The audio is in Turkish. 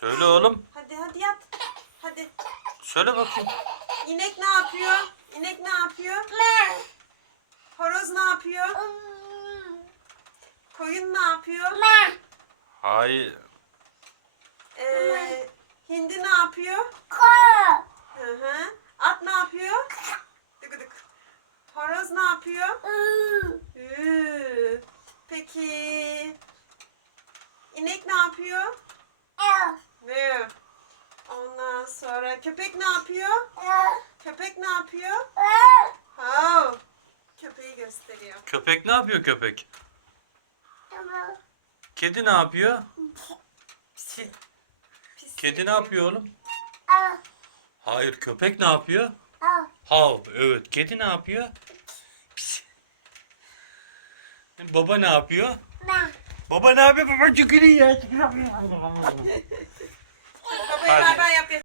Söyle oğlum. Hadi hadi yat. Hadi. Söyle bakayım. İnek ne yapıyor? İnek ne yapıyor? Horoz ne yapıyor? Koyun ne yapıyor? Hayır. Ee, hindi ne yapıyor? Hı hı. At ne yapıyor? Dıgıdık. Horoz ne yapıyor? Peki. İnek ne yapıyor? Mü. Ondan sonra köpek ne yapıyor? Köpek ne yapıyor? Hav. Köpeği gösteriyor. Köpek ne yapıyor köpek? Kedi ne yapıyor? Pisi. Kedi ne yapıyor oğlum? Hayır köpek ne yapıyor? Hav. Evet. Kedi ne yapıyor? Pis. Baba ne yapıyor? Baba ne yapıyor? Baba tükürüyor ya. Tükürüyor. Hadi. Beraber yap.